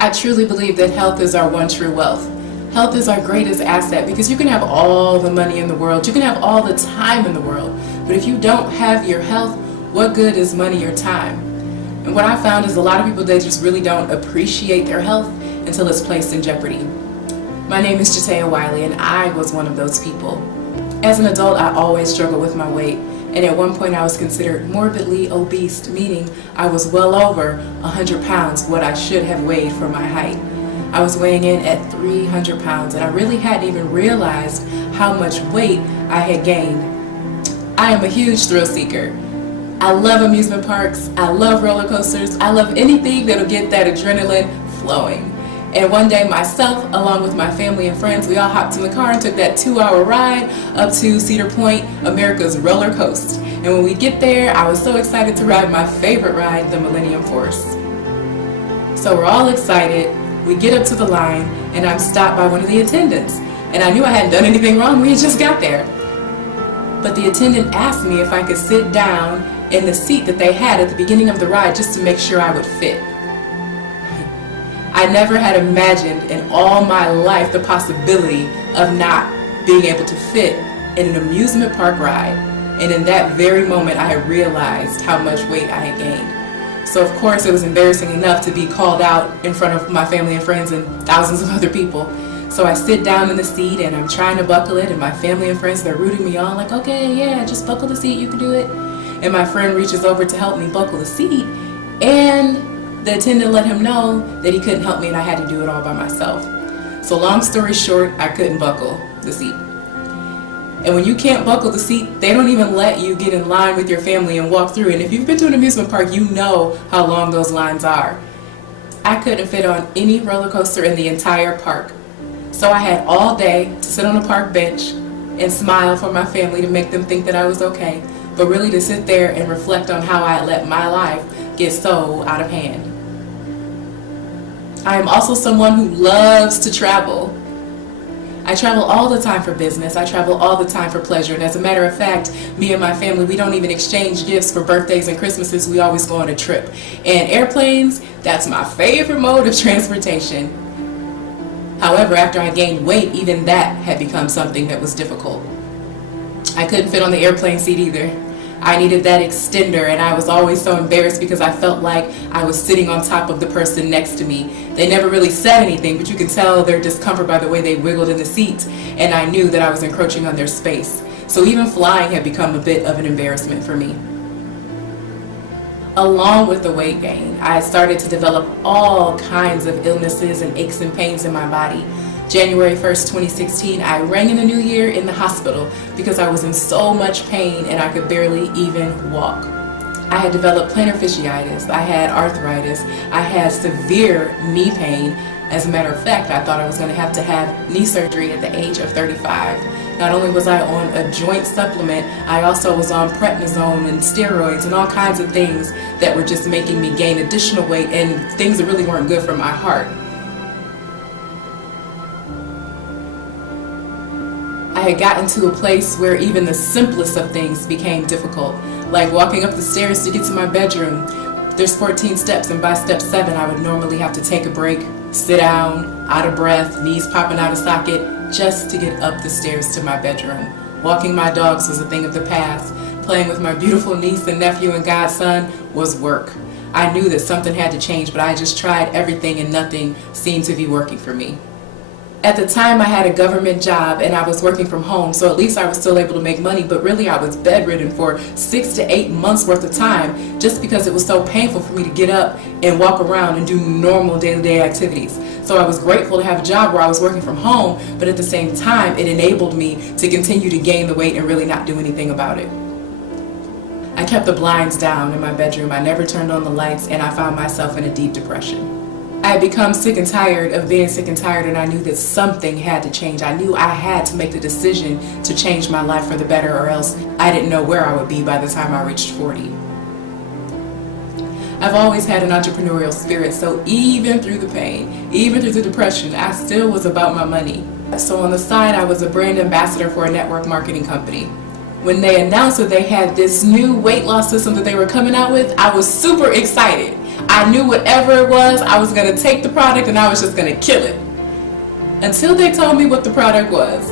I truly believe that health is our one true wealth. Health is our greatest asset because you can have all the money in the world, you can have all the time in the world, but if you don't have your health, what good is money or time? And what I found is a lot of people, they just really don't appreciate their health until it's placed in jeopardy. My name is Jatea Wiley, and I was one of those people. As an adult, I always struggled with my weight, and at one point I was considered morbidly obese, meaning I was well over 100 pounds what I should have weighed for my height. I was weighing in at 300 pounds, and I really hadn't even realized how much weight I had gained. I am a huge thrill seeker. I love amusement parks, I love roller coasters, I love anything that'll get that adrenaline flowing. And one day myself, along with my family and friends, we all hopped in the car and took that 2-hour ride up to Cedar Point, America's roller coaster. And when we get there, I was so excited to ride my favorite ride, the Millennium Force. So we're all excited, we get up to the line, and I'm stopped by one of the attendants. And I knew I hadn't done anything wrong, we had just got there. But the attendant asked me if I could sit down in the seat that they had at the beginning of the ride just to make sure I would fit. I never had imagined in all my life the possibility of not being able to fit in an amusement park ride. And in that very moment, I had realized how much weight I had gained. So of course, it was embarrassing enough to be called out in front of my family and friends and thousands of other people. So I sit down in the seat and I'm trying to buckle it, and my family and friends, they're rooting me on like, okay, yeah, just buckle the seat, you can do it. And my friend reaches over to help me buckle the seat, and the attendant let him know that he couldn't help me and I had to do it all by myself. So long story short, I couldn't buckle the seat. And when you can't buckle the seat, they don't even let you get in line with your family and walk through. And if you've been to an amusement park, you know how long those lines are. I couldn't fit on any roller coaster in the entire park. So I had all day to sit on a park bench and smile for my family to make them think that I was okay, but really to sit there and reflect on how I let my life get so out of hand. I am also someone who loves to travel. I travel all the time for business. I travel all the time for pleasure. And as a matter of fact, me and my family, we don't even exchange gifts for birthdays and Christmases. We always go on a trip. And airplanes, that's my favorite mode of transportation. However, after I gained weight, even that had become something that was difficult. I couldn't fit on the airplane seat either. I needed that extender, and I was always so embarrassed because I felt like I was sitting on top of the person next to me. They never really said anything, but you could tell their discomfort by the way they wiggled in the seat, and I knew that I was encroaching on their space. So even flying had become a bit of an embarrassment for me. Along with the weight gain, I started to develop all kinds of illnesses and aches and pains in my body. January 1st, 2016, I rang in the new year in the hospital because I was in so much pain and I could barely even walk. I had developed plantar fasciitis, I had arthritis, I had severe knee pain. As a matter of fact, I thought I was going to have knee surgery at the age of 35. Not only was I on a joint supplement, I also was on prednisone and steroids and all kinds of things that were just making me gain additional weight and things that really weren't good for my heart. I had gotten to a place where even the simplest of things became difficult, like walking up the stairs to get to my bedroom. There's 14 steps, and by step 7 I would normally have to take a break, sit down, out of breath, knees popping out of socket, just to get up the stairs to my bedroom. Walking my dogs was a thing of the past. Playing with my beautiful niece and nephew and godson was work. I knew that something had to change, but I just tried everything and nothing seemed to be working for me. At the time, I had a government job and I was working from home, so at least I was still able to make money, but really I was bedridden for 6 to 8 months worth of time just because it was so painful for me to get up and walk around and do normal day-to-day activities. So I was grateful to have a job where I was working from home, but at the same time, it enabled me to continue to gain the weight and really not do anything about it. I kept the blinds down in my bedroom, I never turned on the lights, and I found myself in a deep depression. I had become sick and tired of being sick and tired, and I knew that something had to change. I knew I had to make the decision to change my life for the better, or else I didn't know where I would be by the time I reached 40. I've always had an entrepreneurial spirit, so even through the pain, even through the depression, I still was about my money. So on the side, I was a brand ambassador for a network marketing company. When they announced that they had this new weight loss system that they were coming out with, I was super excited. I knew whatever it was, I was going to take the product and I was just going to kill it. Until they told me what the product was.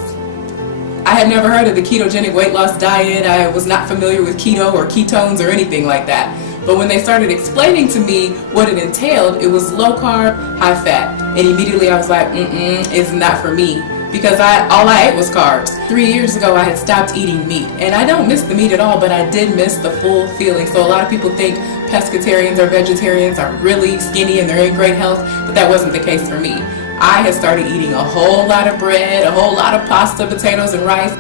I had never heard of the ketogenic weight loss diet. I was not familiar with keto or ketones or anything like that. But when they started explaining to me what it entailed, it was low carb, high fat. And immediately I was like, it's not for me. Because all I ate was carbs. 3 years ago I had stopped eating meat. And I don't miss the meat at all, but I did miss the full feeling. So a lot of people think pescatarians or vegetarians are really skinny and they're in great health, but that wasn't the case for me. I had started eating a whole lot of bread, a whole lot of pasta, potatoes, and rice.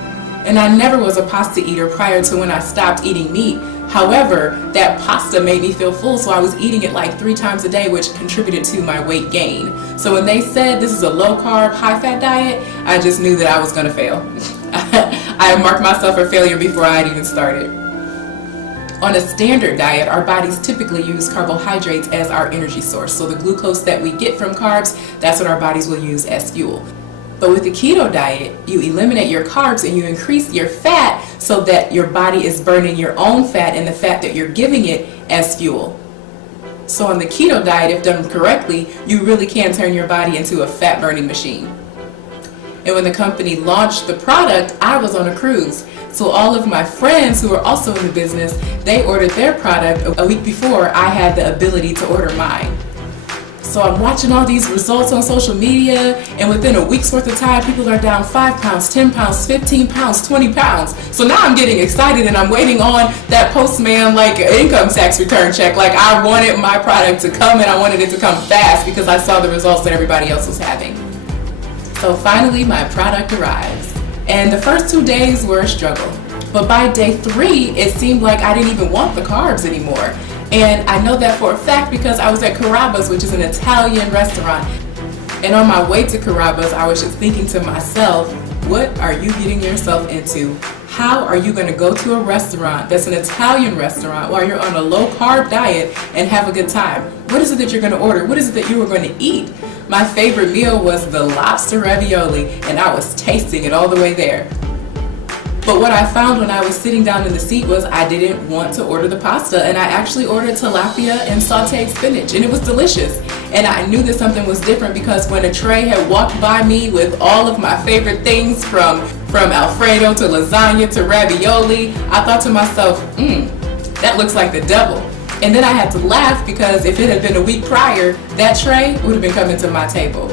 And I never was a pasta eater prior to when I stopped eating meat. However, that pasta made me feel full, so I was eating it like 3 times a day, which contributed to my weight gain. So when they said this is a low carb, high fat diet, I just knew that I was going to fail. I marked myself for failure before I had even started. On a standard diet, our bodies typically use carbohydrates as our energy source. So the glucose that we get from carbs, that's what our bodies will use as fuel. But with the keto diet, you eliminate your carbs and you increase your fat so that your body is burning your own fat and the fat that you're giving it as fuel. So on the keto diet, if done correctly, you really can turn your body into a fat burning machine. And when the company launched the product, I was on a cruise. So all of my friends who were also in the business, they ordered their product a week before I had the ability to order mine. So I'm watching all these results on social media, and within a week's worth of time, people are down 5 pounds, 10 pounds, 15 pounds, 20 pounds. So now I'm getting excited and I'm waiting on that postman like income tax return check. Like I wanted my product to come and I wanted it to come fast because I saw the results that everybody else was having. So finally my product arrives. And the first 2 days were a struggle. But by day 3, it seemed like I didn't even want the carbs anymore. And I know that for a fact because I was at Carrabba's, which is an Italian restaurant. And on my way to Carrabba's, I was just thinking to myself, what are you getting yourself into? How are you going to go to a restaurant that's an Italian restaurant while you're on a low carb diet and have a good time? What is it that you're going to order? What is it that you were going to eat? My favorite meal was the lobster ravioli, and I was tasting it all the way there. But what I found when I was sitting down in the seat was I didn't want to order the pasta, and I actually ordered tilapia and sauteed spinach, and it was delicious. And I knew that something was different because when a tray had walked by me with all of my favorite things from Alfredo to lasagna to ravioli, I thought to myself, that looks like the devil. And then I had to laugh because if it had been a week prior, that tray would have been coming to my table.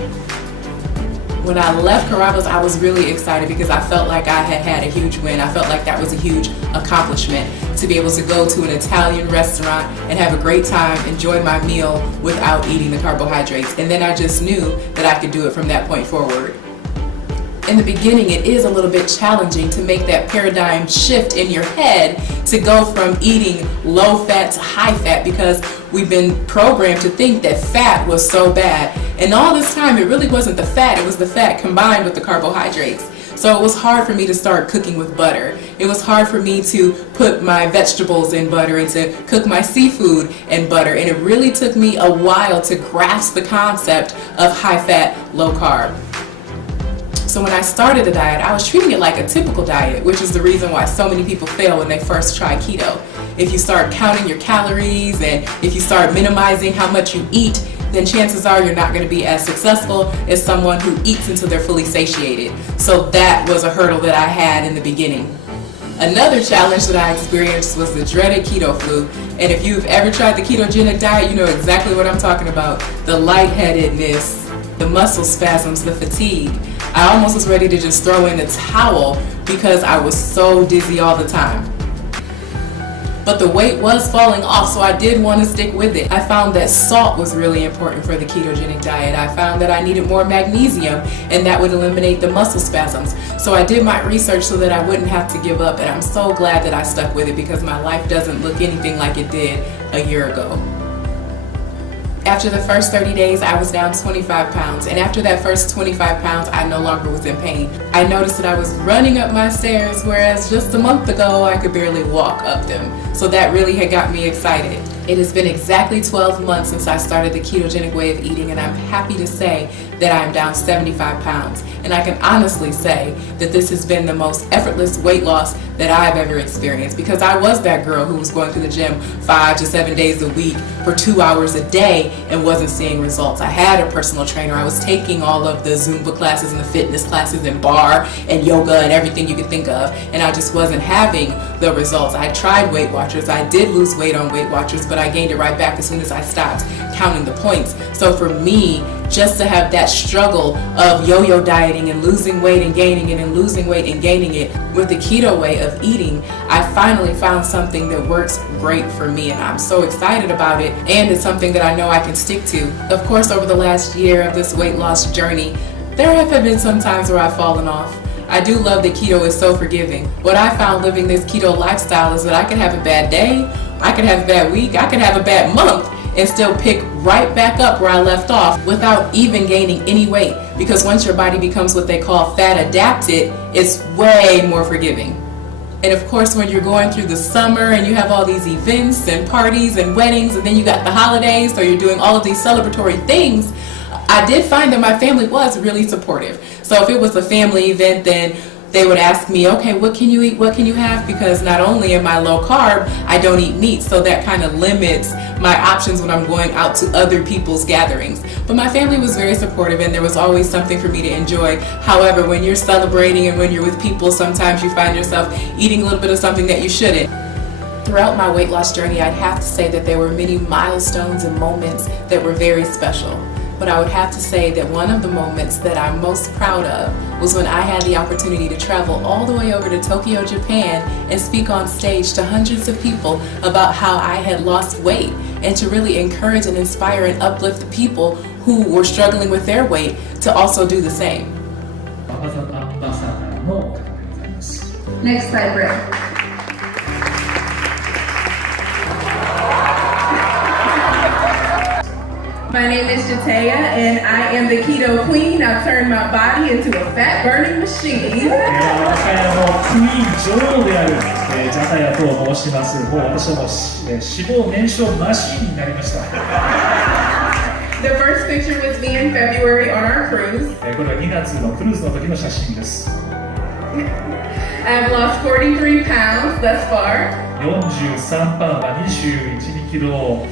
When I left Carrabba's, I was really excited because I felt like I had had a huge win. I felt like that was a huge accomplishment to be able to go to an Italian restaurant and have a great time, enjoy my meal without eating the carbohydrates. And then I just knew that I could do it from that point forward. In the beginning, it is a little bit challenging to make that paradigm shift in your head to go from eating low fat to high fat because we've been programmed to think that fat was so bad. And all this time, it really wasn't the fat, it was the fat combined with the carbohydrates. So it was hard for me to start cooking with butter. It was hard for me to put my vegetables in butter and to cook my seafood in butter. And it really took me a while to grasp the concept of high fat, low carb. So when I started the diet, I was treating it like a typical diet, which is the reason why so many people fail when they first try keto. If you start counting your calories and if you start minimizing how much you eat, then chances are you're not going to be as successful as someone who eats until they're fully satiated. So that was a hurdle that I had in the beginning. Another challenge that I experienced was the dreaded keto flu. And if you've ever tried the ketogenic diet, you know exactly what I'm talking about. The lightheadedness, the muscle spasms, the fatigue. I almost was ready to just throw in the towel because I was so dizzy all the time. But the weight was falling off, so I did want to stick with it. I found that salt was really important for the ketogenic diet. I found that I needed more magnesium, and that would eliminate the muscle spasms. So I did my research so that I wouldn't have to give up, and I'm so glad that I stuck with it because my life doesn't look anything like it did a year ago. After the first 30 days, I was down 25 pounds, and after that first 25 pounds, I no longer was in pain. I noticed that I was running up my stairs, whereas just a month ago, I could barely walk up them. So that really had got me excited. It has been exactly 12 months since I started the ketogenic way of eating, and I'm happy to say that I am down 75 pounds. And I can honestly say that this has been the most effortless weight loss that I've ever experienced, because I was that girl who was going to the gym 5 to 7 days a week for 2 hours a day and wasn't seeing results. I had a personal trainer. I was taking all of the Zumba classes and the fitness classes and bar and yoga and everything you could think of, and I just wasn't having the results. I tried Weight Watchers. I did lose weight on Weight Watchers, but I gained it right back as soon as I stopped counting the points. So for me, just to have that struggle of yo-yo dieting and losing weight and gaining it and losing weight and gaining it with the keto way of eating, I finally found something that works great for me, and I'm so excited about it, and it's something that I know I can stick to. Of course, over the last year of this weight loss journey, there have been some times where I've fallen off. I do love that keto is so forgiving. What I found living this keto lifestyle is that I could have a bad day, I could have a bad week, I could have a bad month, and still pick right back up where I left off without even gaining any weight. Because once your body becomes what they call fat adapted, it's way more forgiving. And of course, when you're going through the summer and you have all these events and parties and weddings, and then you got the holidays, so you're doing all of these celebratory things, I did find that my family was really supportive. So if it was a family event, then they would ask me, okay, what can you eat, what can you have? Because not only am I low carb, I don't eat meat, so that kind of limits my options when I'm going out to other people's gatherings. But my family was very supportive, and there was always something for me to enjoy. However, when you're celebrating and when you're with people, sometimes you find yourself eating a little bit of something that you shouldn't. Throughout my weight loss journey, I'd have to say that there were many milestones and moments that were very special. But I would have to say that one of the moments that I'm most proud of was when I had the opportunity to travel all the way over to Tokyo, Japan, and speak on stage to hundreds of people about how I had lost weight, and to really encourage and inspire and uplift the people who were struggling with their weight to also do the same. Next slide, Britt. My name is Jatea, and I am the keto queen. I've turned my body into a fat burning machine. 私はクイーン女王である、ジャタヤと申します。もう私はもう、脂肪燃焼マシンになりました。The first picture was me in February on our cruise. これは2月のクルーズの時の写真です。I've lost 43 pounds thus far. 43パンは22キロ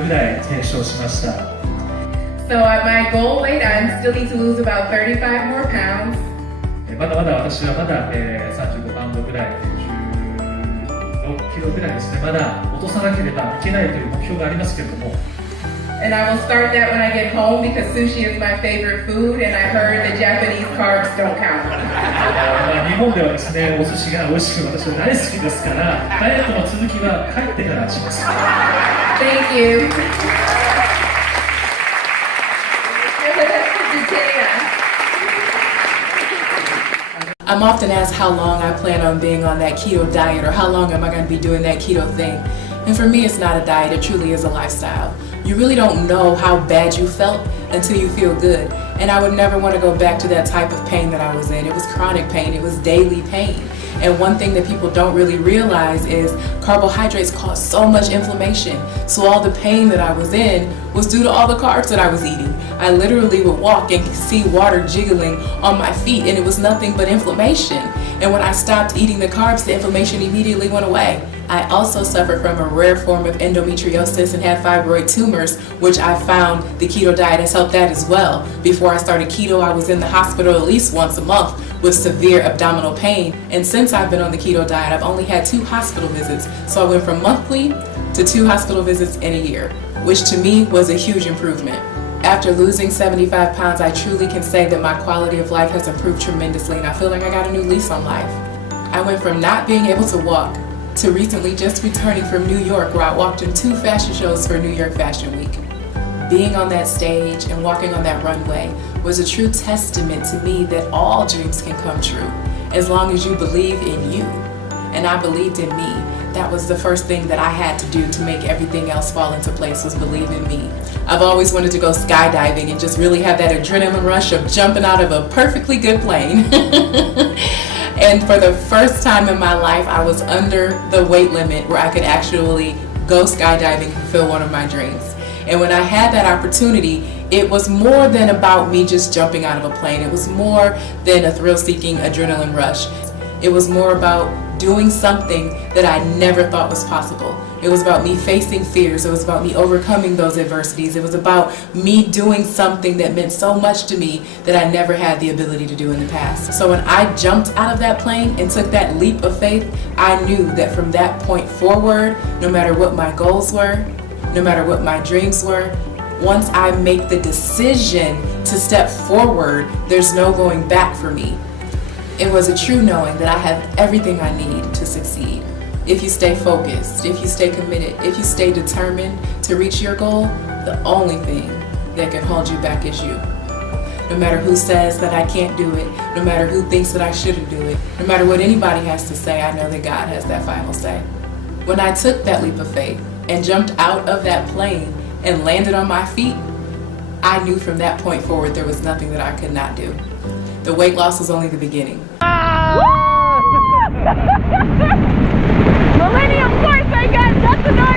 ぐらい減少しました。So at my goal weight, I still need to lose about 35 more pounds. まだまだ私はまだ、35パウンドぐらい、16キロぐらいですね、まだ落とさなければいけないという目標がありますけれども。And I will start that when I get home, because sushi is my favorite food, and I heard the Japanese carbs don't count. 日本ではですね、お寿司が美味しく私は大好きですから、ダイエットの続きは帰ってからします。Thank you. I'm often asked how long I plan on being on that keto diet, or how long am I going to be doing that keto thing. And for me, it's not a diet, it truly is a lifestyle. You really don't know how bad you felt until you feel good. And I would never want to go back to that type of pain that I was in. It was chronic pain, it was daily pain. And one thing that people don't really realize is carbohydrates cause so much inflammation. So all the pain that I was in was due to all the carbs that I was eating. I literally would walk and see water jiggling on my feet, and it was nothing but inflammation. And when I stopped eating the carbs, the inflammation immediately went away. I also suffered from a rare form of endometriosis and had fibroid tumors, which I found the keto diet has helped that as well. Before I started keto, I was in the hospital at least once a month with severe abdominal pain. And since I've been on the keto diet, I've only had 2 hospital visits. So I went from monthly to 2 hospital visits in a year, which to me was a huge improvement. After losing 75 pounds, I truly can say that my quality of life has improved tremendously, and I feel like I got a new lease on life. I went from not being able to walk to recently just returning from New York, where I walked in 2 fashion shows for New York Fashion Week. Being on that stage and walking on that runway was a true testament to me that all dreams can come true as long as you believe in you. And I believed in me. That was the first thing that I had to do to make everything else fall into place, was believe in me. I've always wanted to go skydiving and just really have that adrenaline rush of jumping out of a perfectly good plane. And for the first time in my life, I was under the weight limit where I could actually go skydiving and fulfill one of my dreams. And when I had that opportunity, it was more than about me just jumping out of a plane. It was more than a thrill-seeking adrenaline rush. It was more about doing something that I never thought was possible. It was about me facing fears. It was about me overcoming those adversities. It was about me doing something that meant so much to me that I never had the ability to do in the past. So when I jumped out of that plane and took that leap of faith, I knew that from that point forward, no matter what my goals were, no matter what my dreams were, once I make the decision to step forward, there's no going back for me. It was a true knowing that I have everything I need to succeed. If you stay focused, if you stay committed, if you stay determined to reach your goal, the only thing that can hold you back is you. No matter who says that I can't do it, no matter who thinks that I shouldn't do it, no matter what anybody has to say, I know that God has that final say. When I took that leap of faith and jumped out of that plane and landed on my feet, I knew from that point forward there was nothing that I could not do. The weight loss was only the beginning. Millennium Force, I got just enough.